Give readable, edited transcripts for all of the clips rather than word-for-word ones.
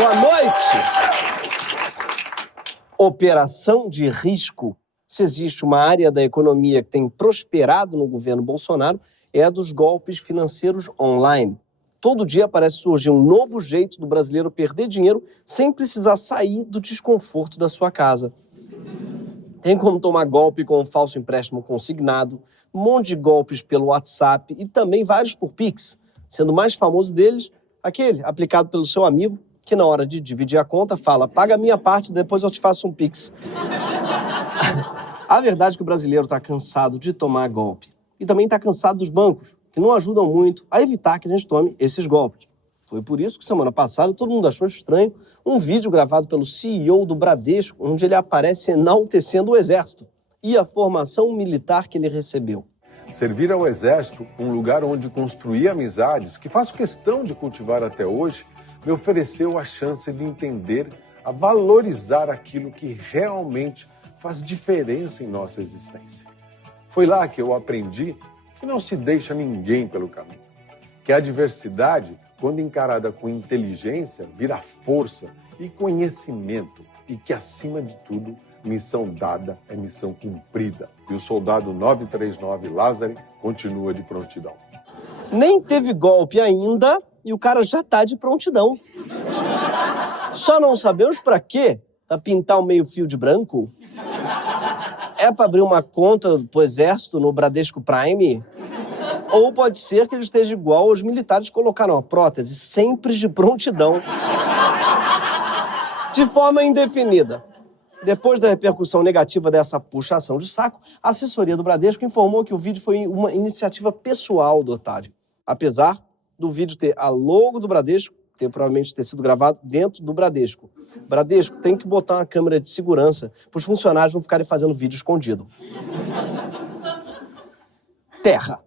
Boa noite! Operação de risco. Se existe uma área da economia que tem prosperado no governo Bolsonaro, é a dos golpes financeiros online. Todo dia parece surgir um novo jeito do brasileiro perder dinheiro sem precisar sair do desconforto da sua casa. Tem como tomar golpe com um falso empréstimo consignado, um monte de golpes pelo WhatsApp e também vários por Pix, sendo o mais famoso deles aquele aplicado pelo seu amigo que na hora de dividir a conta fala: paga a minha parte, depois eu te faço um Pix. A verdade é que o brasileiro está cansado de tomar golpe e também está cansado dos bancos, que não ajudam muito a evitar que a gente tome esses golpes. Foi por isso que semana passada todo mundo achou estranho um vídeo gravado pelo CEO do Bradesco, onde ele aparece enaltecendo o Exército e a formação militar que ele recebeu. Servir ao Exército, um lugar onde construí amizades, que faço questão de cultivar até hoje, me ofereceu a chance de entender, a valorizar aquilo que realmente faz diferença em nossa existência. Foi lá que eu aprendi que não se deixa ninguém pelo caminho, que a adversidade, quando encarada com inteligência, vira força e conhecimento, e que, acima de tudo, missão dada é missão cumprida. E o soldado 939 Lázaro continua de prontidão. Nem teve golpe ainda e o cara já tá de prontidão. Só não sabemos pra quê? Pra pintar o meio-fio de branco? É pra abrir uma conta pro Exército no Bradesco Prime? Ou pode ser que ele esteja igual aos militares que colocaram a prótese, sempre de prontidão. De forma indefinida. Depois da repercussão negativa dessa puxação de saco, a assessoria do Bradesco informou que o vídeo foi uma iniciativa pessoal do Otávio. Apesar do vídeo ter a logo do Bradesco, provavelmente ter sido gravado dentro do Bradesco. Bradesco tem que botar uma câmera de segurança para os funcionários não ficarem fazendo vídeo escondido. Terra.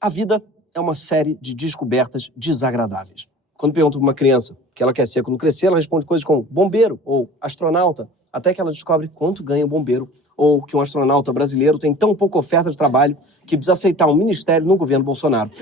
A vida é uma série de descobertas desagradáveis. Quando pergunto para uma criança o que ela quer ser quando crescer, ela responde coisas como bombeiro ou astronauta, até que ela descobre quanto ganha um bombeiro ou que um astronauta brasileiro tem tão pouca oferta de trabalho que precisa aceitar um ministério no governo Bolsonaro.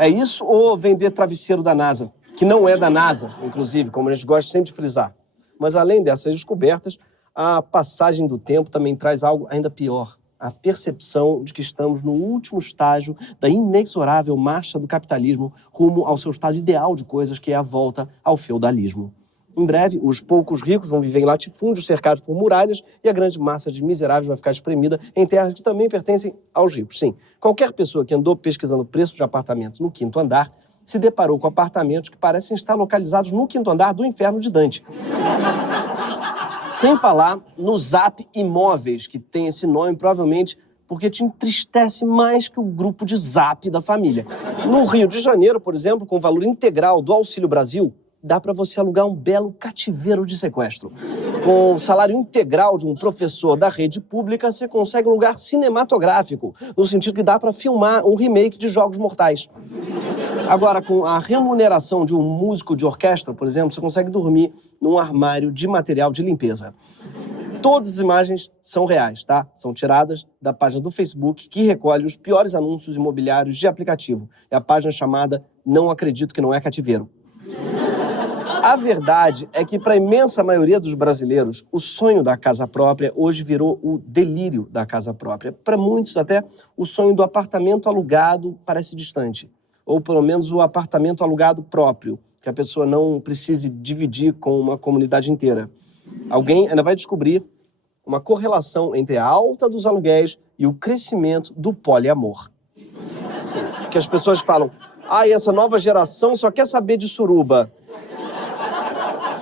É isso ou vender travesseiro da NASA, que não é da NASA, inclusive, como a gente gosta sempre de frisar. Mas além dessas descobertas, a passagem do tempo também traz algo ainda pior. A percepção de que estamos no último estágio da inexorável marcha do capitalismo rumo ao seu estado ideal de coisas, que é a volta ao feudalismo. Em breve, os poucos ricos vão viver em latifúndios cercados por muralhas e a grande massa de miseráveis vai ficar espremida em terras que também pertencem aos ricos. Sim, qualquer pessoa que andou pesquisando preços de apartamentos no quinto andar se deparou com apartamentos que parecem estar localizados no quinto andar do inferno de Dante. Sem falar no Zap Imóveis, que tem esse nome provavelmente porque te entristece mais que o grupo de Zap da família. No Rio de Janeiro, por exemplo, com o valor integral do Auxílio Brasil, dá para você alugar um belo cativeiro de sequestro. Com o salário integral de um professor da rede pública, você consegue um lugar cinematográfico, no sentido que dá para filmar um remake de Jogos Mortais. Agora, com a remuneração de um músico de orquestra, por exemplo, você consegue dormir num armário de material de limpeza. Todas as imagens são reais, tá? São tiradas da página do Facebook, que recolhe os piores anúncios imobiliários de aplicativo. É a página chamada Não Acredito Que Não É Cativeiro. A verdade é que, para a imensa maioria dos brasileiros, o sonho da casa própria hoje virou o delírio da casa própria. Para muitos, até, o sonho do apartamento alugado parece distante. Ou, pelo menos, o apartamento alugado próprio, que a pessoa não precise dividir com uma comunidade inteira. Alguém ainda vai descobrir uma correlação entre a alta dos aluguéis e o crescimento do poliamor. Sim, que as pessoas falam: essa nova geração só quer saber de suruba.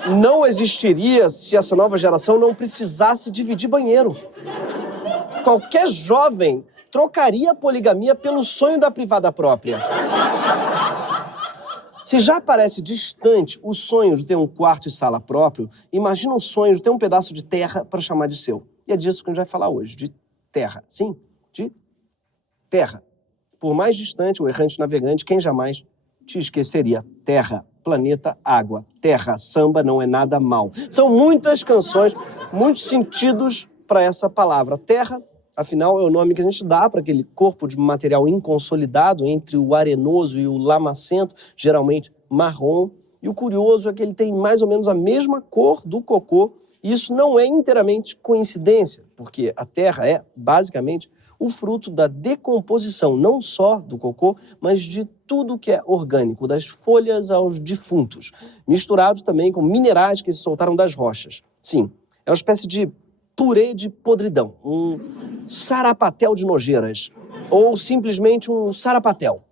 Não existiria se essa nova geração não precisasse dividir banheiro. Qualquer jovem trocaria a poligamia pelo sonho da privada própria. Se já parece distante o sonho de ter um quarto e sala próprio, imagina o sonho de ter um pedaço de terra para chamar de seu. E é disso que a gente vai falar hoje, de terra. Sim, de terra. Por mais distante o errante navegante, quem jamais te esqueceria? Terra, planeta, água. Terra, samba não é nada mal. São muitas canções, muitos sentidos para essa palavra. Terra, afinal, é o nome que a gente dá para aquele corpo de material inconsolidado entre o arenoso e o lamacento, geralmente marrom. E o curioso é que ele tem mais ou menos a mesma cor do cocô, e isso não é inteiramente coincidência, porque a terra é, basicamente, o fruto da decomposição, não só do cocô, mas de tudo que é orgânico, das folhas aos defuntos, misturados também com minerais que se soltaram das rochas. Sim, é uma espécie de purê de podridão, um sarapatel de nojeiras, ou simplesmente um sarapatel.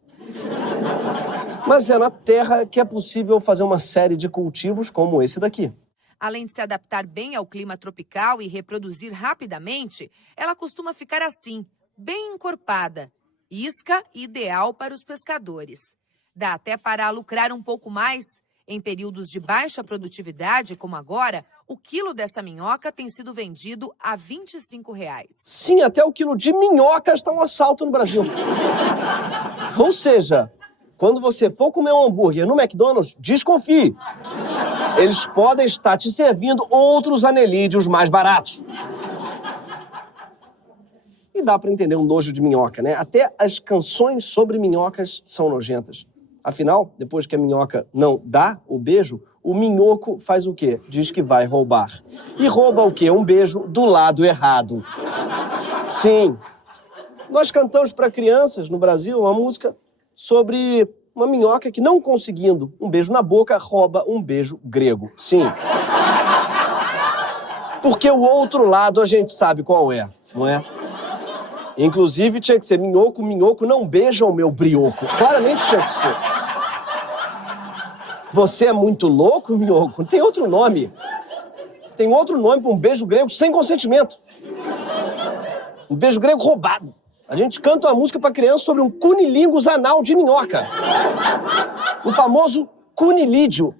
Mas é na terra que é possível fazer uma série de cultivos como esse daqui. Além de se adaptar bem ao clima tropical e reproduzir rapidamente, ela costuma ficar assim, bem encorpada. Isca ideal para os pescadores. Dá até para lucrar um pouco mais. Em períodos de baixa produtividade, como agora, o quilo dessa minhoca tem sido vendido a R$ 25. Sim, até o quilo de minhoca está um assalto no Brasil. Ou seja, quando você for comer um hambúrguer no McDonald's, desconfie. Eles podem estar te servindo outros anelídeos mais baratos. E dá para entender o nojo de minhoca, né? Até as canções sobre minhocas são nojentas. Afinal, depois que a minhoca não dá o beijo, o minhoco faz o quê? Diz que vai roubar. E rouba o quê? Um beijo do lado errado. Sim. Nós cantamos para crianças no Brasil uma música sobre uma minhoca que, não conseguindo um beijo na boca, rouba um beijo grego. Sim. Porque o outro lado a gente sabe qual é, não é? Inclusive tinha que ser minhoco não beija o meu brioco. Claramente tinha que ser. Você é muito louco, minhoco? Tem outro nome. Tem outro nome para um beijo grego sem consentimento. Um beijo grego roubado. A gente canta uma música para criança sobre um cunilingus anal de minhoca. O famoso cunilídeo.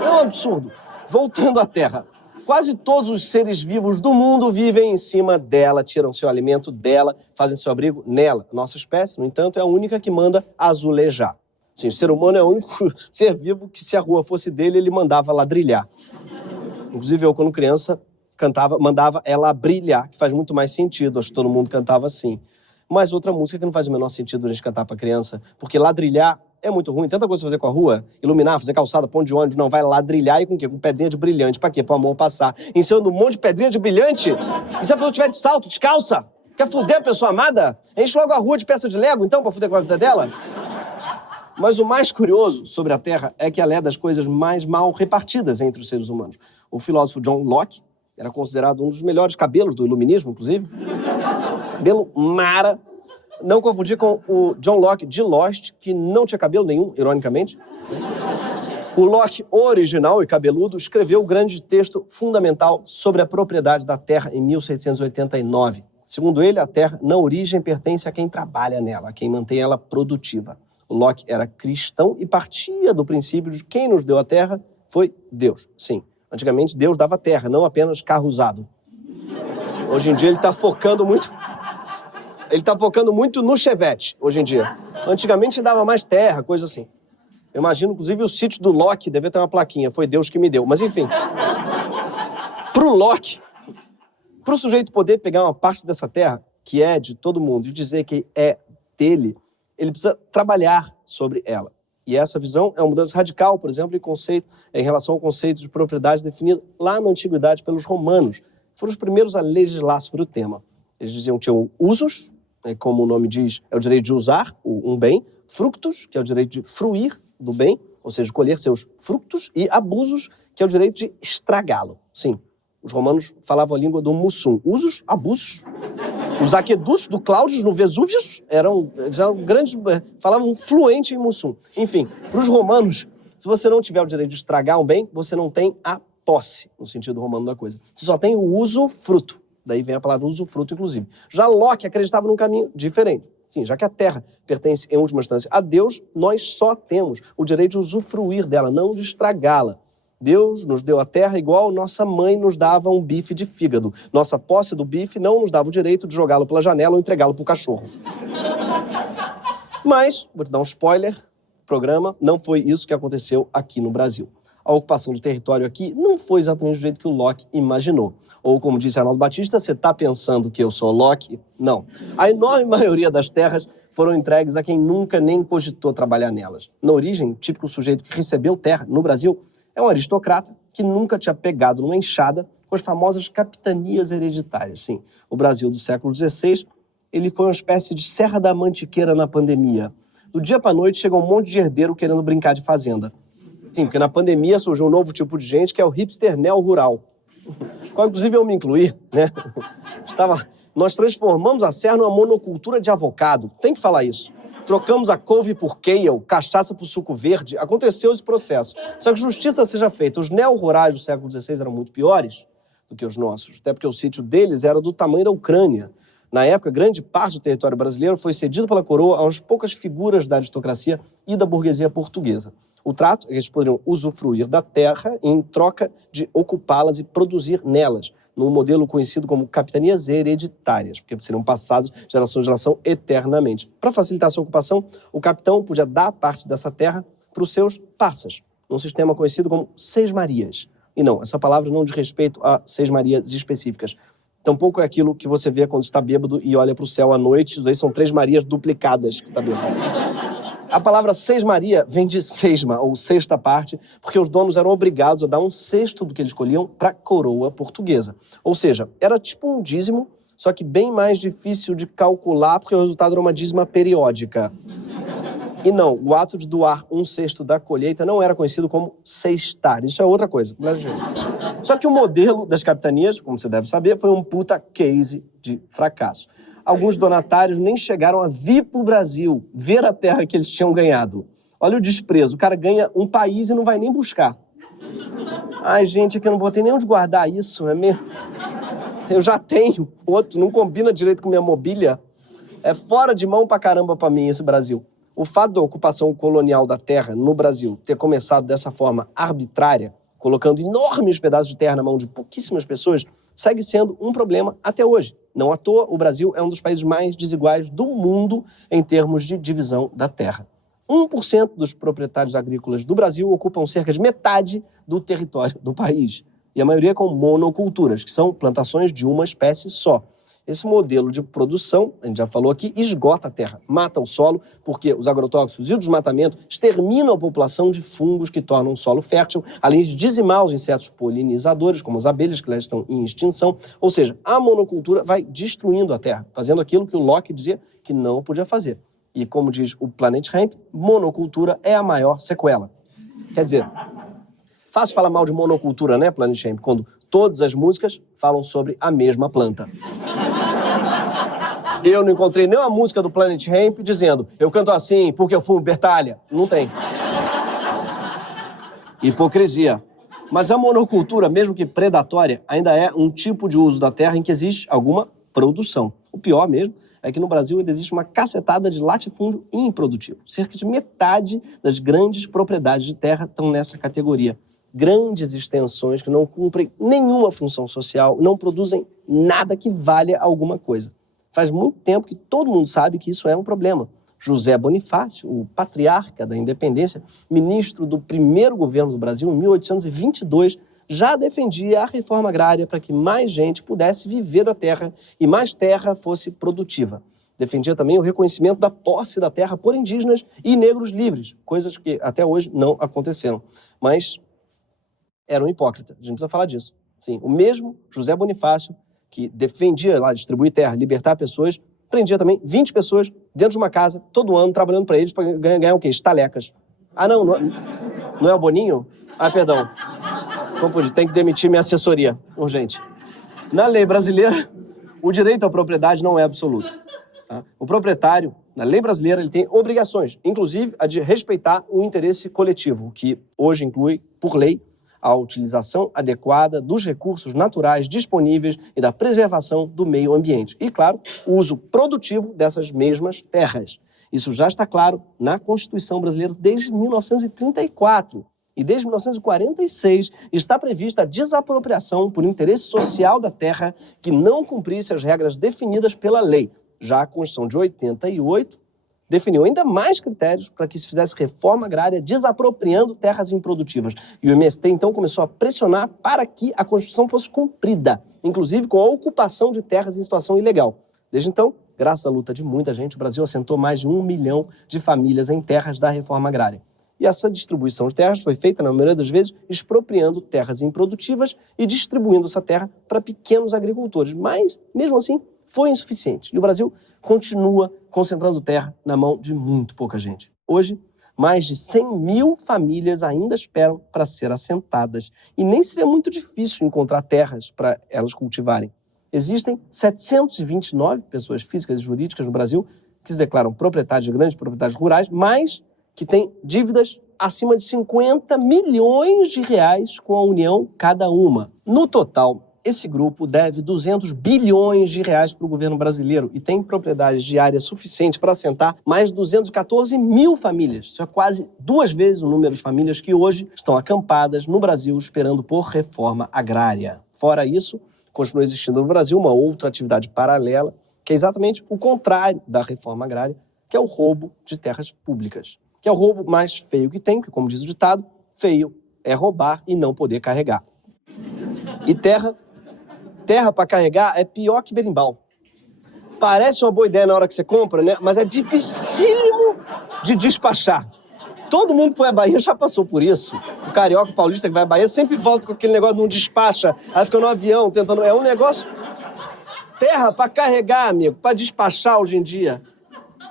É um absurdo. Voltando à Terra. Quase todos os seres vivos do mundo vivem em cima dela, tiram seu alimento dela, fazem seu abrigo nela. Nossa espécie, no entanto, é a única que manda azulejar. Sim, o ser humano é o único ser vivo que, se a rua fosse dele, ele mandava ladrilhar. Inclusive, eu, quando criança, mandava ela brilhar, que faz muito mais sentido. Acho que todo mundo cantava assim. Mas outra música que não faz o menor sentido a gente cantar pra criança, porque ladrilhar é muito ruim. Tanta coisa pra fazer com a rua, iluminar, fazer calçada, ponto de ônibus, não, vai ladrilhar e com o quê? Com pedrinha de brilhante. Pra quê? Pra mão passar. Em cima de um monte de pedrinha de brilhante? E se a pessoa tiver de salto, descalça? Quer fuder a pessoa amada? Enche logo a rua de peça de Lego, então, pra fuder com a vida dela? Mas o mais curioso sobre a Terra é que ela é das coisas mais mal repartidas entre os seres humanos. O filósofo John Locke era considerado um dos melhores cabelos do iluminismo, inclusive. Cabelo mara. Não confundir com o John Locke de Lost, que não tinha cabelo nenhum, ironicamente. O Locke original e cabeludo escreveu o grande texto fundamental sobre a propriedade da Terra em 1789. Segundo ele, a Terra, na origem, pertence a quem trabalha nela, a quem mantém ela produtiva. O Locke era cristão e partia do princípio de que quem nos deu a Terra foi Deus. Sim, antigamente Deus dava terra, não apenas carro usado. Hoje em dia ele está focando muito no Chevette, hoje em dia. Antigamente dava mais terra, coisa assim. Eu imagino, inclusive, o sítio do Locke deve ter uma plaquinha, foi Deus que me deu. Mas, enfim, pro Locke, pro sujeito poder pegar uma parte dessa terra, que é de todo mundo, e dizer que é dele, ele precisa trabalhar sobre ela. E essa visão é uma mudança radical, por exemplo, em relação ao conceito de propriedade definido lá na Antiguidade pelos romanos. Foram os primeiros a legislar sobre o tema. Eles diziam que tinham usos, como o nome diz, é o direito de usar um bem, fructus, que é o direito de fruir do bem, ou seja, colher seus frutos, e abusos, que é o direito de estragá-lo. Sim, os romanos falavam a língua do mussum. Usos, abusos. Os aquedutos do Cláudio no Vesúvios eles eram grandes, falavam fluente em mussum. Enfim, para os romanos, se você não tiver o direito de estragar um bem, você não tem a posse, no sentido romano da coisa. Você só tem o usufruto. Daí vem a palavra usufruto, inclusive. Já Locke acreditava num caminho diferente. Sim, já que a Terra pertence, em última instância, a Deus, nós só temos o direito de usufruir dela, não de estragá-la. Deus nos deu a terra igual nossa mãe nos dava um bife de fígado. Nossa posse do bife não nos dava o direito de jogá-lo pela janela ou entregá-lo para o cachorro. Mas, vou te dar um spoiler, o programa não foi isso que aconteceu aqui no Brasil. A ocupação do território aqui não foi exatamente do jeito que o Locke imaginou. Ou, como disse Arnaldo Batista, você está pensando que eu sou Locke? Não. A enorme maioria das terras foram entregues a quem nunca nem cogitou trabalhar nelas. Na origem, o típico sujeito que recebeu terra no Brasil é um aristocrata que nunca tinha pegado numa enxada com as famosas capitanias hereditárias. Sim, o Brasil do século XVI, ele foi uma espécie de Serra da Mantiqueira na pandemia. Do dia para a noite chega um monte de herdeiro querendo brincar de fazenda. Sim, porque na pandemia surgiu um novo tipo de gente que é o hipster neo-rural. Qual, inclusive, eu me incluí, né? Nós transformamos a serra numa monocultura de avocado. Tem que falar isso. Trocamos a couve por kale, cachaça por suco verde. Aconteceu esse processo. Só que justiça seja feita. Os neo-rurais do século XVI eram muito piores do que os nossos, até porque o sítio deles era do tamanho da Ucrânia. Na época, grande parte do território brasileiro foi cedido pela coroa a umas poucas figuras da aristocracia e da burguesia portuguesa. O trato é que eles poderiam usufruir da terra em troca de ocupá-las e produzir nelas, num modelo conhecido como capitanias hereditárias, porque seriam passadas de geração em geração eternamente. Para facilitar essa ocupação, o capitão podia dar parte dessa terra para os seus parças, num sistema conhecido como seis-marias. E não, essa palavra não diz respeito a seis-marias específicas. Tampouco é aquilo que você vê quando está bêbado e olha para o céu à noite. Isso daí são três Marias duplicadas que está bêbado. A palavra seis-maria vem de sesma, ou sexta parte, porque os donos eram obrigados a dar um sexto do que eles escolhiam para a coroa portuguesa. Ou seja, era tipo um dízimo, só que bem mais difícil de calcular, porque o resultado era uma dízima periódica. E não, o ato de doar um sexto da colheita não era conhecido como sextar. Isso é outra coisa. Só que o modelo das capitanias, como você deve saber, foi um puta case de fracasso. Alguns donatários nem chegaram a vir para o Brasil ver a terra que eles tinham ganhado. Olha o desprezo. O cara ganha um país e não vai nem buscar. Ai, gente, é que eu não vou ter nem onde guardar isso. É mesmo? Eu já tenho outro, não combina direito com minha mobília. É fora de mão pra caramba pra mim esse Brasil. O fato da ocupação colonial da terra no Brasil ter começado dessa forma arbitrária, colocando enormes pedaços de terra na mão de pouquíssimas pessoas, segue sendo um problema até hoje. Não à toa, o Brasil é um dos países mais desiguais do mundo em termos de divisão da terra. 1% dos proprietários agrícolas do Brasil ocupam cerca de metade do território do país. E a maioria com monoculturas, que são plantações de uma espécie só. Esse modelo de produção, a gente já falou aqui, esgota a terra, mata o solo, porque os agrotóxicos e o desmatamento exterminam a população de fungos que tornam o solo fértil, além de dizimar os insetos polinizadores, como as abelhas, que já estão em extinção. Ou seja, a monocultura vai destruindo a terra, fazendo aquilo que o Locke dizia que não podia fazer. E como diz o Planet Hemp, monocultura é a maior sequela. Quer dizer, fácil falar mal de monocultura, né, Planet Hemp? Quando todas as músicas falam sobre a mesma planta. Eu não encontrei nenhuma música do Planet Hemp dizendo eu canto assim porque eu fumo Bertalha. Não tem. Hipocrisia. Mas a monocultura, mesmo que predatória, ainda é um tipo de uso da terra em que existe alguma produção. O pior mesmo é que no Brasil ainda existe uma cacetada de latifúndio improdutivo. Cerca de metade das grandes propriedades de terra estão nessa categoria. Grandes extensões que não cumprem nenhuma função social, não produzem nada que valha alguma coisa. Faz muito tempo que todo mundo sabe que isso é um problema. José Bonifácio, o patriarca da independência, ministro do primeiro governo do Brasil, em 1822, já defendia a reforma agrária para que mais gente pudesse viver da terra e mais terra fosse produtiva. Defendia também o reconhecimento da posse da terra por indígenas e negros livres, coisas que até hoje não aconteceram. Mas era um hipócrita, a gente precisa falar disso. Sim, o mesmo José Bonifácio, que defendia lá distribuir terra, libertar pessoas, prendia também 20 pessoas dentro de uma casa, todo ano, trabalhando para eles, para ganhar o quê? Estalecas. Ah, não é o Boninho? Ah, perdão. Confundi, tem que demitir minha assessoria, urgente. Na lei brasileira, o direito à propriedade não é absoluto. Tá? O proprietário, na lei brasileira, ele tem obrigações, inclusive a de respeitar o interesse coletivo, que hoje inclui, por lei, a utilização adequada dos recursos naturais disponíveis e da preservação do meio ambiente. E, claro, o uso produtivo dessas mesmas terras. Isso já está claro na Constituição brasileira desde 1934. E desde 1946 está prevista a desapropriação por interesse social da terra que não cumprisse as regras definidas pela lei. Já a Constituição de 88 definiu ainda mais critérios para que se fizesse reforma agrária desapropriando terras improdutivas. E o MST, então, começou a pressionar para que a Constituição fosse cumprida, inclusive com a ocupação de terras em situação ilegal. Desde então, graças à luta de muita gente, o Brasil assentou mais de 1 milhão de famílias em terras da reforma agrária. E essa distribuição de terras foi feita, na maioria das vezes, expropriando terras improdutivas e distribuindo essa terra para pequenos agricultores. Mas, mesmo assim, foi insuficiente. E o Brasil continua concentrando terra na mão de muito pouca gente. Hoje, mais de 100 mil famílias ainda esperam para ser assentadas. E nem seria muito difícil encontrar terras para elas cultivarem. Existem 729 pessoas físicas e jurídicas no Brasil que se declaram proprietários de grandes propriedades rurais, mas que têm dívidas acima de 50 milhões de reais com a União cada uma. No total, esse grupo deve 200 bilhões de reais para o governo brasileiro e tem propriedades de área suficiente para assentar mais de 214 mil famílias. Isso é quase 2 vezes o número de famílias que hoje estão acampadas no Brasil esperando por reforma agrária. Fora isso, continua existindo no Brasil uma outra atividade paralela, que é exatamente o contrário da reforma agrária, que é o roubo de terras públicas. Que é o roubo mais feio que tem, porque, como diz o ditado, feio é roubar e não poder carregar. E terra para carregar é pior que berimbau. Parece uma boa ideia na hora que você compra, né? Mas é dificílimo de despachar. Todo mundo que foi à Bahia já passou por isso. O carioca, o paulista que vai à Bahia sempre volta com aquele negócio de não despacha, aí fica no avião tentando... É um negócio... Terra para carregar, amigo, para despachar hoje em dia,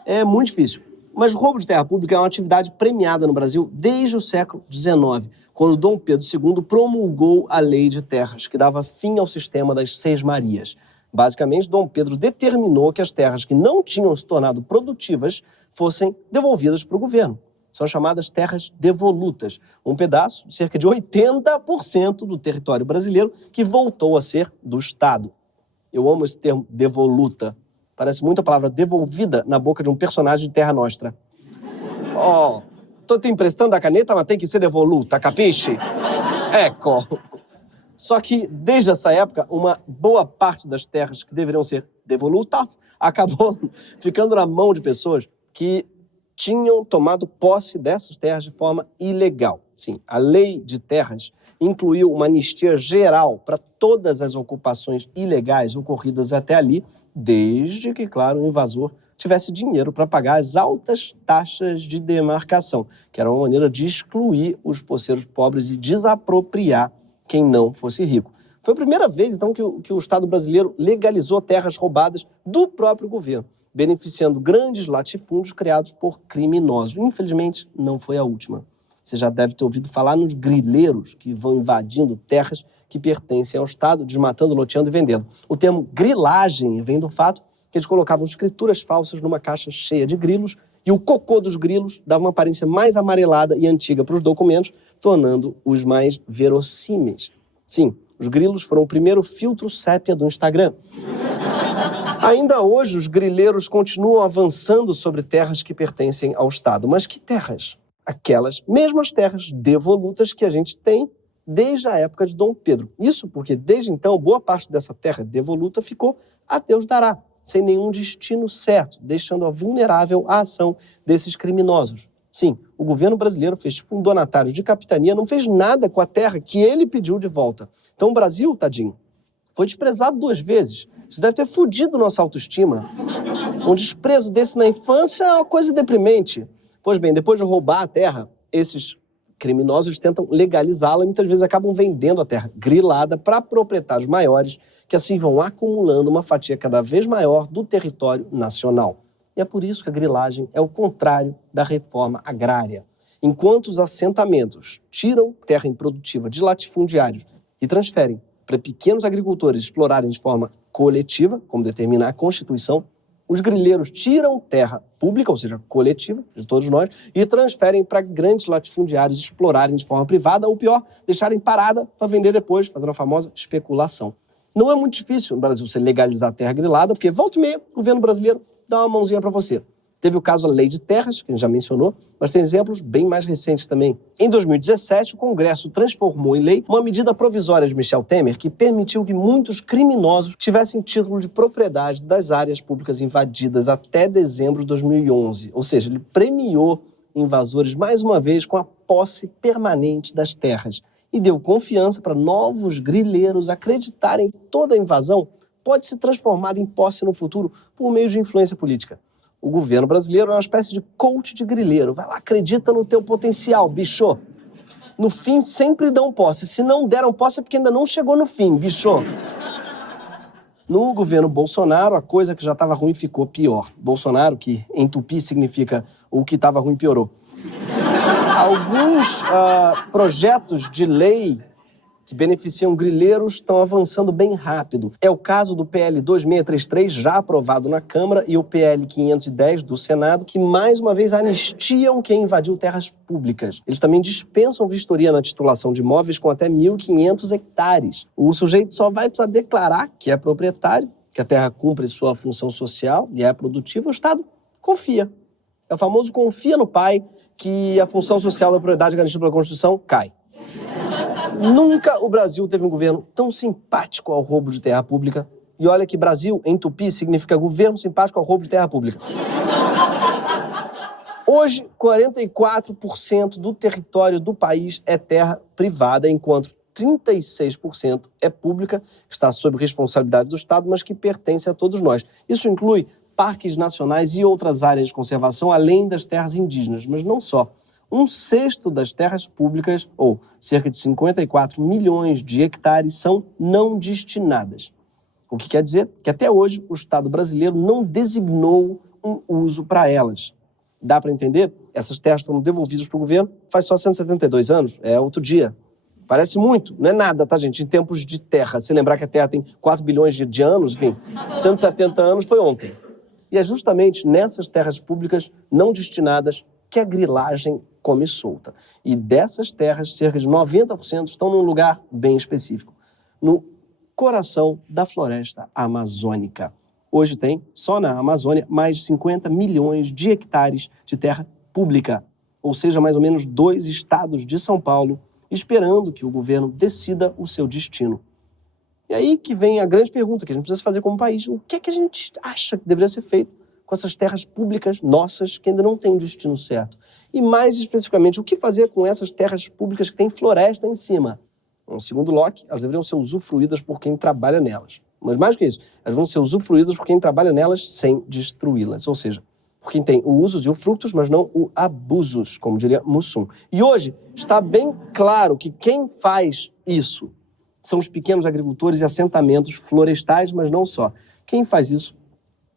é muito difícil. Mas o roubo de terra pública é uma atividade premiada no Brasil desde o século XIX, quando Dom Pedro II promulgou a Lei de Terras, que dava fim ao sistema das Seis Marias. Basicamente, Dom Pedro determinou que as terras que não tinham se tornado produtivas fossem devolvidas para o governo. São chamadas terras devolutas, um pedaço, cerca de 80% do território brasileiro, que voltou a ser do Estado. Eu amo esse termo, devoluta. Parece muito a palavra devolvida na boca de um personagem de Terra Nostra. Oh, tô te emprestando a caneta, mas tem que ser devoluta, capisce? Ecco. Só que, desde essa época, uma boa parte das terras que deveriam ser devolutas acabou ficando na mão de pessoas que tinham tomado posse dessas terras de forma ilegal. Sim, a Lei de Terras incluiu uma anistia geral para todas as ocupações ilegais ocorridas até ali, desde que, claro, o invasor tivesse dinheiro para pagar as altas taxas de demarcação, que era uma maneira de excluir os poceiros pobres e desapropriar quem não fosse rico. Foi a primeira vez, então, que o Estado brasileiro legalizou terras roubadas do próprio governo, beneficiando grandes latifúndios criados por criminosos. Infelizmente, não foi a última. Você já deve ter ouvido falar nos grileiros que vão invadindo terras que pertencem ao Estado, desmatando, loteando e vendendo. O termo grilagem vem do fato que eles colocavam escrituras falsas numa caixa cheia de grilos e o cocô dos grilos dava uma aparência mais amarelada e antiga para os documentos, tornando-os mais verossímeis. Sim, os grilos foram o primeiro filtro sépia do Instagram. Ainda hoje, os grileiros continuam avançando sobre terras que pertencem ao Estado. Mas que terras? Aquelas mesmas terras devolutas que a gente tem desde a época de Dom Pedro. Isso porque, desde então, boa parte dessa terra devoluta ficou a Deus dará, sem nenhum destino certo, deixando-a vulnerável à ação desses criminosos. Sim, o governo brasileiro fez tipo um donatário de capitania, não fez nada com a terra que ele pediu de volta. Então o Brasil, tadinho, foi desprezado 2 vezes. Isso deve ter fudido nossa autoestima. Um desprezo desse na infância é uma coisa deprimente. Pois bem, depois de roubar a terra, esses criminosos tentam legalizá-la e muitas vezes acabam vendendo a terra grilada para proprietários maiores que assim vão acumulando uma fatia cada vez maior do território nacional. E é por isso que a grilagem é o contrário da reforma agrária. Enquanto os assentamentos tiram terra improdutiva de latifundiários e transferem para pequenos agricultores explorarem de forma coletiva, como determina a Constituição, os grileiros tiram terra pública, ou seja, coletiva, de todos nós, e transferem para grandes latifundiários explorarem de forma privada, ou pior, deixarem parada para vender depois, fazendo a famosa especulação. Não é muito difícil no Brasil você legalizar a terra grilada, porque volta e meia, o governo brasileiro dá uma mãozinha para você. Teve o caso da Lei de Terras, que a gente já mencionou, mas tem exemplos bem mais recentes também. Em 2017, o Congresso transformou em lei uma medida provisória de Michel Temer que permitiu que muitos criminosos tivessem título de propriedade das áreas públicas invadidas até dezembro de 2011. Ou seja, ele premiou invasores mais uma vez com a posse permanente das terras e deu confiança para novos grileiros acreditarem que toda invasão pode ser transformada em posse no futuro por meio de influência política. O governo brasileiro é uma espécie de coach de grileiro. Vai lá, acredita no teu potencial, bicho. No fim, sempre dão posse. Se não deram posse é porque ainda não chegou no fim, bicho. No governo Bolsonaro, a coisa que já estava ruim ficou pior. Bolsonaro, que em tupi significa o que estava ruim piorou. Alguns projetos de lei que beneficiam grileiros estão avançando bem rápido. É o caso do PL 2633, já aprovado na Câmara, e o PL 510 do Senado, que mais uma vez anistiam quem invadiu terras públicas. Eles também dispensam vistoria na titulação de imóveis com até 1.500 hectares. O sujeito só vai precisar declarar que é proprietário, que a terra cumpre sua função social e é produtiva, o Estado confia. É o famoso confia no pai que a função social da propriedade garantida pela Constituição cai. Nunca o Brasil teve um governo tão simpático ao roubo de terra pública. E olha que Brasil, em tupi, significa governo simpático ao roubo de terra pública. Hoje, 44% do território do país é terra privada, enquanto 36% é pública, que está sob responsabilidade do Estado, mas que pertence a todos nós. Isso inclui parques nacionais e outras áreas de conservação, além das terras indígenas, mas não só. 1/6 das terras públicas, ou cerca de 54 milhões de hectares, são não destinadas. O que quer dizer que até hoje o Estado brasileiro não designou um uso para elas. Dá para entender? Essas terras foram devolvidas para o governo faz só 172 anos, é outro dia. Parece muito, não é nada, tá, gente? Em tempos de terra, se lembrar que a Terra tem 4 bilhões de anos, enfim, 170 anos foi ontem. E é justamente nessas terras públicas não destinadas que a grilagem come solta. E dessas terras, cerca de 90% estão num lugar bem específico, no coração da floresta amazônica. Hoje tem, só na Amazônia, mais de 50 milhões de hectares de terra pública, ou seja, mais ou menos 2 estados de São Paulo, esperando que o governo decida o seu destino. E aí que vem a grande pergunta que a gente precisa fazer como país. O que é que a gente acha que deveria ser feito com essas terras públicas nossas que ainda não têm um destino certo? E mais especificamente, o que fazer com essas terras públicas que têm floresta em cima? Bom, segundo Locke, elas deveriam ser usufruídas por quem trabalha nelas. Mas mais do que isso, elas vão ser usufruídas por quem trabalha nelas sem destruí-las. Ou seja, por quem tem o usos e o frutos, mas não o abusos, como diria Mussum. E hoje está bem claro que quem faz isso são os pequenos agricultores e assentamentos florestais, mas não só. Quem faz isso,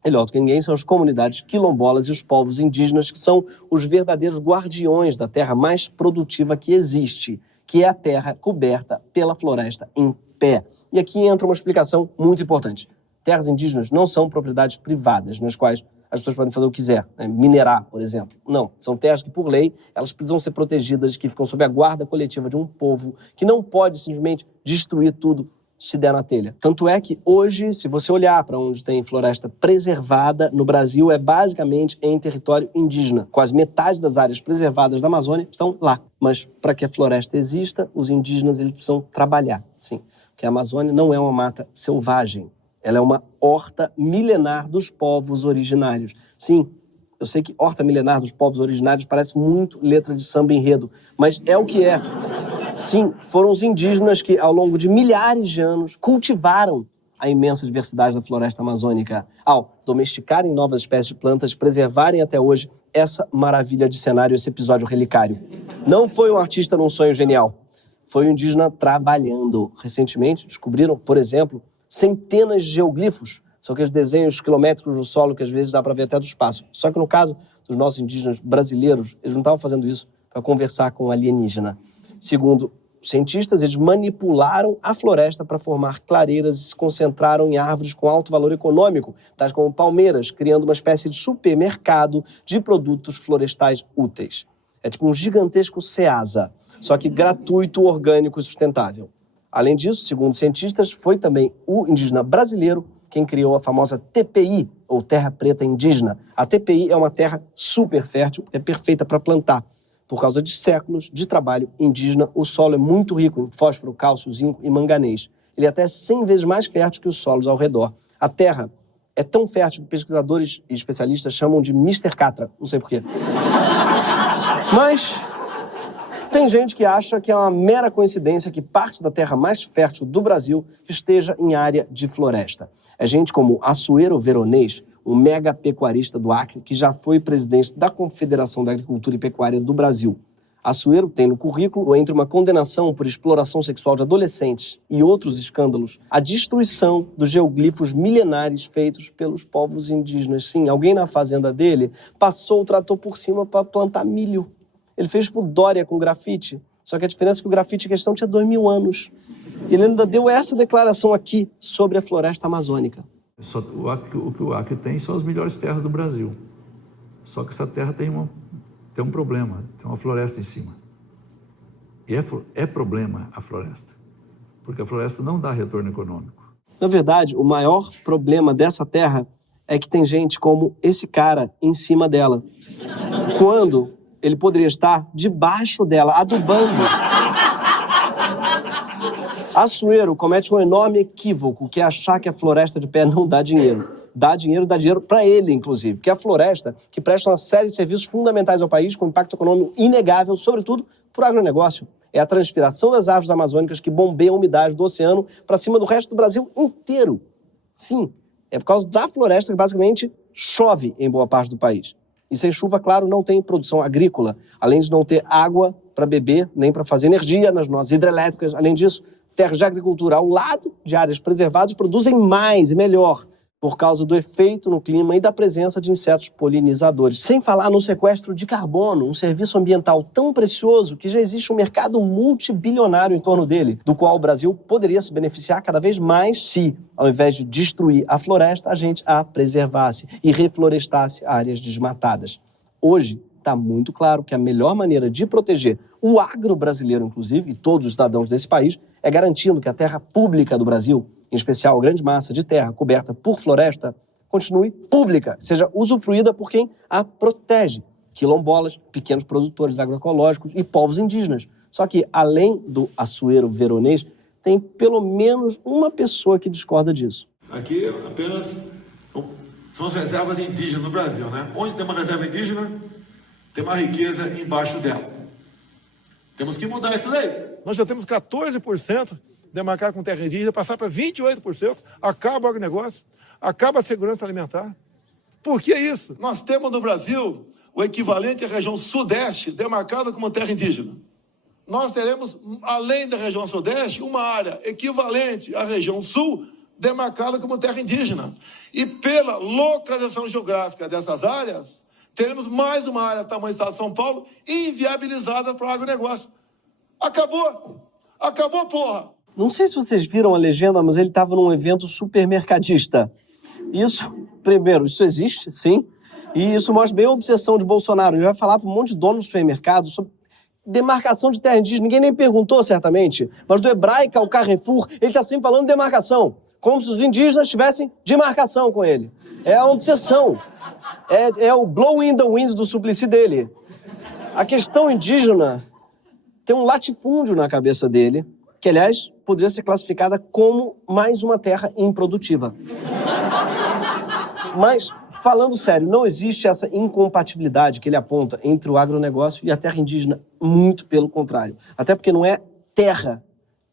melhor do que ninguém, são as comunidades quilombolas e os povos indígenas, que são os verdadeiros guardiões da terra mais produtiva que existe, que é a terra coberta pela floresta em pé. E aqui entra uma explicação muito importante. Terras indígenas não são propriedades privadas, nas quais as pessoas podem fazer o que quiser, né? Minerar, por exemplo. Não, são terras que, por lei, elas precisam ser protegidas, que ficam sob a guarda coletiva de um povo que não pode simplesmente destruir tudo se der na telha. Tanto é que hoje, se você olhar para onde tem floresta preservada no Brasil, é basicamente em território indígena. Quase metade das áreas preservadas da Amazônia estão lá. Mas para que a floresta exista, os indígenas eles precisam trabalhar, sim. Porque a Amazônia não é uma mata selvagem. Ela é uma horta milenar dos povos originários. Sim, eu sei que horta milenar dos povos originários parece muito letra de samba enredo, mas é o que é. Sim, foram os indígenas que, ao longo de milhares de anos, cultivaram a imensa diversidade da floresta amazônica, ao domesticarem novas espécies de plantas, preservarem até hoje essa maravilha de cenário, esse episódio relicário. Não foi um artista num sonho genial, foi um indígena trabalhando. Recentemente, descobriram, por exemplo, centenas de geoglifos. São aqueles desenhos quilométricos no solo que às vezes dá para ver até do espaço. Só que no caso dos nossos indígenas brasileiros, eles não estavam fazendo isso para conversar com um alienígena. Segundo cientistas, eles manipularam a floresta para formar clareiras e se concentraram em árvores com alto valor econômico, tais como palmeiras, criando uma espécie de supermercado de produtos florestais úteis. É tipo um gigantesco Ceasa, só que gratuito, orgânico e sustentável. Além disso, segundo cientistas, foi também o indígena brasileiro quem criou a famosa TPI, ou terra preta indígena. A TPI é uma terra super fértil, é perfeita para plantar. Por causa de séculos de trabalho indígena, o solo é muito rico em fósforo, cálcio, zinco e manganês. Ele é até 100 vezes mais fértil que os solos ao redor. A terra é tão fértil que pesquisadores e especialistas chamam de Mr. Catra, não sei porquê. Mas tem gente que acha que é uma mera coincidência que parte da terra mais fértil do Brasil esteja em área de floresta. É gente como Assuero Veronês, um mega pecuarista do Acre, que já foi presidente da Confederação da Agricultura e Pecuária do Brasil. Assuero tem no currículo, entre uma condenação por exploração sexual de adolescentes e outros escândalos, a destruição dos geoglifos milenares feitos pelos povos indígenas. Sim, alguém na fazenda dele passou o trator por cima para plantar milho. Ele fez por Dória com grafite, só que a diferença é que o grafite em questão tinha 2000 anos. E ele ainda deu essa declaração aqui sobre a floresta amazônica. O que o Acre tem são as melhores terras do Brasil. Só que essa terra tem um problema, tem uma floresta em cima. E é problema a floresta, porque a floresta não dá retorno econômico. Na verdade, o maior problema dessa terra é que tem gente como esse cara em cima dela, quando ele poderia estar debaixo dela, adubando. Assuero comete um enorme equívoco, que é achar que a floresta de pé não dá dinheiro. Dá dinheiro para ele, inclusive, porque é a floresta que presta uma série de serviços fundamentais ao país, com impacto econômico inegável, sobretudo para o agronegócio. É a transpiração das árvores amazônicas que bombeiam a umidade do oceano para cima do resto do Brasil inteiro. Sim, é por causa da floresta que basicamente chove em boa parte do país. E sem chuva, claro, não tem produção agrícola, além de não ter água para beber, nem para fazer energia nas nossas hidrelétricas. Além disso, terras de agricultura ao lado de áreas preservadas produzem mais e melhor, por causa do efeito no clima e da presença de insetos polinizadores. Sem falar no sequestro de carbono, um serviço ambiental tão precioso que já existe um mercado multibilionário em torno dele, do qual o Brasil poderia se beneficiar cada vez mais se, ao invés de destruir a floresta, a gente a preservasse e reflorestasse áreas desmatadas. Hoje, está muito claro que a melhor maneira de proteger o agro brasileiro, inclusive, e todos os cidadãos desse país, é garantindo que a terra pública do Brasil, em especial a grande massa de terra coberta por floresta, continue pública, seja usufruída por quem a protege. Quilombolas, pequenos produtores agroecológicos e povos indígenas. Só que, além do Assuero Veronês, tem pelo menos uma pessoa que discorda disso. Aqui apenas são as reservas indígenas no Brasil, né? Onde tem uma reserva indígena, tem uma riqueza embaixo dela. Temos que mudar isso daí. Nós já temos 14% demarcado com terra indígena, passar para 28%, acaba o agronegócio, acaba a segurança alimentar. Por que isso? Nós temos no Brasil o equivalente à região sudeste demarcada como terra indígena. Nós teremos, além da região sudeste, uma área equivalente à região sul demarcada como terra indígena. E pela localização geográfica dessas áreas, teremos mais uma área tamanho do estado de São Paulo inviabilizada para o agronegócio. Acabou! Acabou, porra! Não sei se vocês viram a legenda, mas ele estava num evento supermercadista. Isso, primeiro, isso existe, sim. E isso mostra bem a obsessão de Bolsonaro. Ele vai falar para um monte de dono do supermercado sobre demarcação de terra indígena. Ninguém nem perguntou, certamente. Mas do Hebraica ao Carrefour, ele está sempre falando de demarcação. Como se os indígenas tivessem demarcação com ele. É a obsessão. É o blow in the wind do Suplicy dele. A questão indígena tem um latifúndio na cabeça dele, que, aliás, poderia ser classificada como mais uma terra improdutiva. Mas, falando sério, não existe essa incompatibilidade que ele aponta entre o agronegócio e a terra indígena, muito pelo contrário. Até porque não é terra,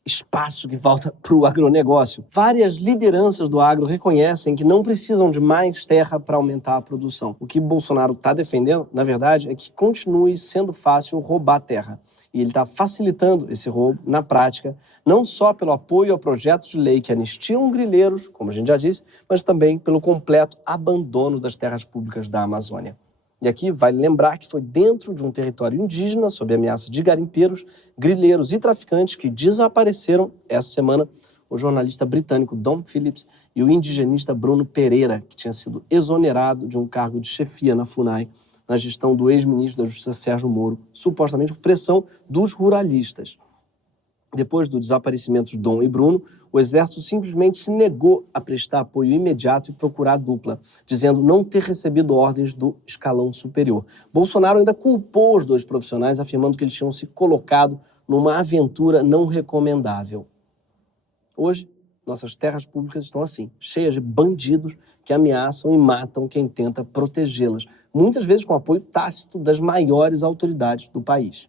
espaço que falta para o agronegócio. Várias lideranças do agro reconhecem que não precisam de mais terra para aumentar a produção. O que Bolsonaro está defendendo, na verdade, é que continue sendo fácil roubar terra. E ele está facilitando esse roubo, na prática, não só pelo apoio a projetos de lei que anistiam grileiros, como a gente já disse, mas também pelo completo abandono das terras públicas da Amazônia. E aqui vale lembrar que foi dentro de um território indígena, sob ameaça de garimpeiros, grileiros e traficantes que desapareceram essa semana o jornalista britânico Dom Phillips e o indigenista Bruno Pereira, que tinha sido exonerado de um cargo de chefia na FUNAI, na gestão do ex-ministro da Justiça Sérgio Moro, supostamente por pressão dos ruralistas. Depois do desaparecimento de Dom e Bruno, o Exército simplesmente se negou a prestar apoio imediato e procurar a dupla, dizendo não ter recebido ordens do escalão superior. Bolsonaro ainda culpou os dois profissionais, afirmando que eles tinham se colocado numa aventura não recomendável. Hoje, nossas terras públicas estão assim, cheias de bandidos que ameaçam e matam quem tenta protegê-las, muitas vezes com apoio tácito das maiores autoridades do país.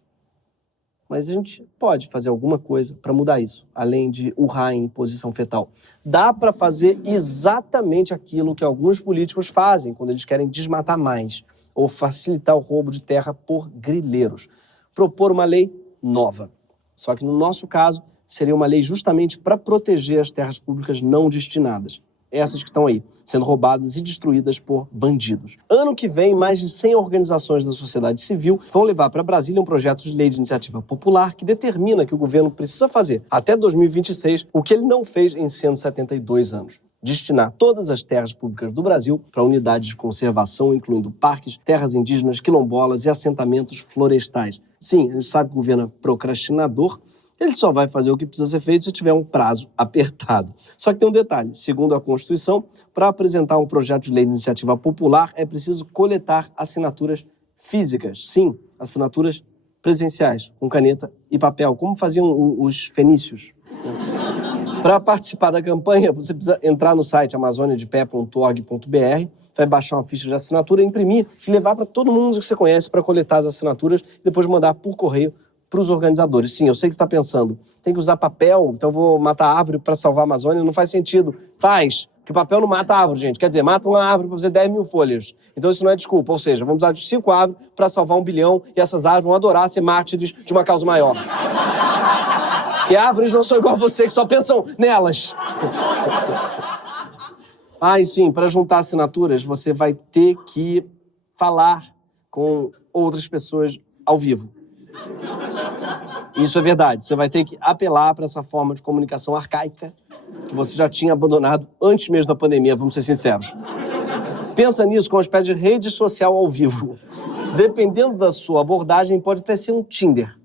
Mas a gente pode fazer alguma coisa para mudar isso, além de urrar em posição fetal. Dá para fazer exatamente aquilo que alguns políticos fazem quando eles querem desmatar mais ou facilitar o roubo de terra por grileiros. Propor uma lei nova. Só que no nosso caso, seria uma lei justamente para proteger as terras públicas não destinadas. Essas que estão aí, sendo roubadas e destruídas por bandidos. Ano que vem, mais de 100 organizações da sociedade civil vão levar para Brasília um projeto de lei de iniciativa popular que determina que o governo precisa fazer, até 2026, o que ele não fez em 172 anos. Destinar todas as terras públicas do Brasil para unidades de conservação, incluindo parques, terras indígenas, quilombolas e assentamentos florestais. Sim, a gente sabe que o governo é procrastinador. Ele só vai fazer o que precisa ser feito se tiver um prazo apertado. Só que tem um detalhe. Segundo a Constituição, para apresentar um projeto de lei de iniciativa popular, é preciso coletar assinaturas físicas. Sim, assinaturas presenciais, com caneta e papel, como faziam os fenícios. Para participar da campanha, você precisa entrar no site amazoniadepé.org.br, vai baixar uma ficha de assinatura, imprimir e levar para todo mundo que você conhece para coletar as assinaturas e depois mandar por correio para os organizadores. Sim, eu sei que você está pensando, tem que usar papel, então eu vou matar a árvore para salvar a Amazônia. Não faz sentido. Faz, porque o papel não mata a árvore, gente. Quer dizer, mata uma árvore para fazer 10 mil folhas. Então isso não é desculpa, ou seja, vamos usar de 5 árvores para salvar 1 bilhão e essas árvores vão adorar ser mártires de uma causa maior. Porque árvores não são igual a você, que só pensam nelas. E sim, para juntar assinaturas, você vai ter que falar com outras pessoas ao vivo. Isso é verdade. Você vai ter que apelar para essa forma de comunicação arcaica que você já tinha abandonado antes mesmo da pandemia, vamos ser sinceros. Pensa nisso como uma espécie de rede social ao vivo. Dependendo da sua abordagem, pode até ser um Tinder.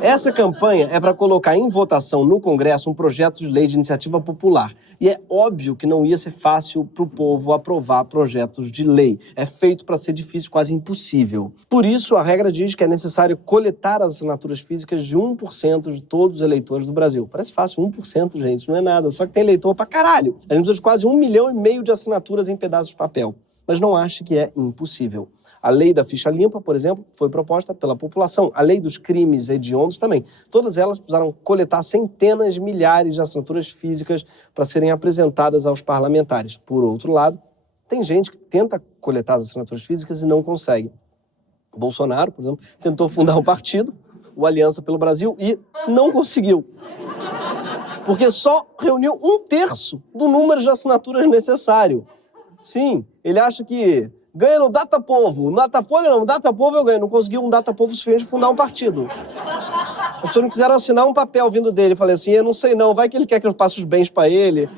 Essa campanha é para colocar em votação no Congresso um projeto de lei de iniciativa popular. E é óbvio que não ia ser fácil para o povo aprovar projetos de lei. É feito para ser difícil, quase impossível. Por isso, a regra diz que é necessário coletar as assinaturas físicas de 1% de todos os eleitores do Brasil. Parece fácil, 1%, gente, não é nada. Só que tem eleitor pra caralho. A gente precisa de quase 1,5 milhão de assinaturas em pedaços de papel. Mas não ache que é impossível. A lei da ficha limpa, por exemplo, foi proposta pela população. A lei dos crimes hediondos também. Todas elas precisaram coletar centenas de milhares de assinaturas físicas para serem apresentadas aos parlamentares. Por outro lado, tem gente que tenta coletar as assinaturas físicas e não consegue. Bolsonaro, por exemplo, tentou fundar um partido, o Aliança pelo Brasil, e não conseguiu. Porque só reuniu 1/3 do número de assinaturas necessário. Sim, ele acha que ganha no Datapovo. No Datafolha não, no Datapovo eu ganho. Não conseguiu um Datapovo suficiente de fundar um partido. As pessoas não quiseram assinar um papel vindo dele. Eu falei assim, eu não sei não, vai que ele quer que eu passe os bens para ele.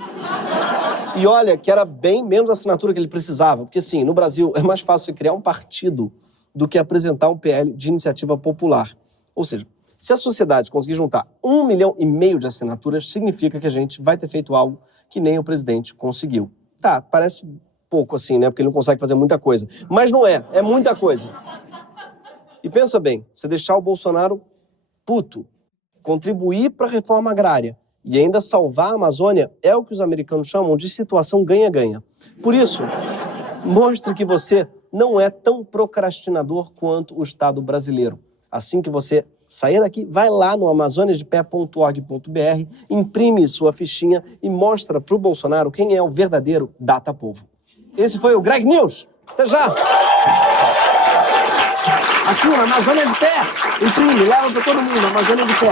E olha, que era bem menos assinatura que ele precisava. Porque sim, no Brasil é mais fácil criar um partido do que apresentar um PL de iniciativa popular. Ou seja, se a sociedade conseguir juntar 1,5 milhão de assinaturas, significa que a gente vai ter feito algo que nem o presidente conseguiu. Tá, parece pouco assim, né? Porque ele não consegue fazer muita coisa. Mas não é, é muita coisa. E pensa bem, você deixar o Bolsonaro puto, contribuir para a reforma agrária e ainda salvar a Amazônia é o que os americanos chamam de situação ganha-ganha. Por isso, mostre que você não é tão procrastinador quanto o Estado brasileiro. Assim que você sair daqui, vai lá no amazoniadepé.org.br, imprime sua fichinha e mostra para o Bolsonaro quem é o verdadeiro Datapovo. Esse foi o Greg News. Até já! Assina, Amazônia de Pé. Imprime, leva para todo mundo, Amazônia de Pé.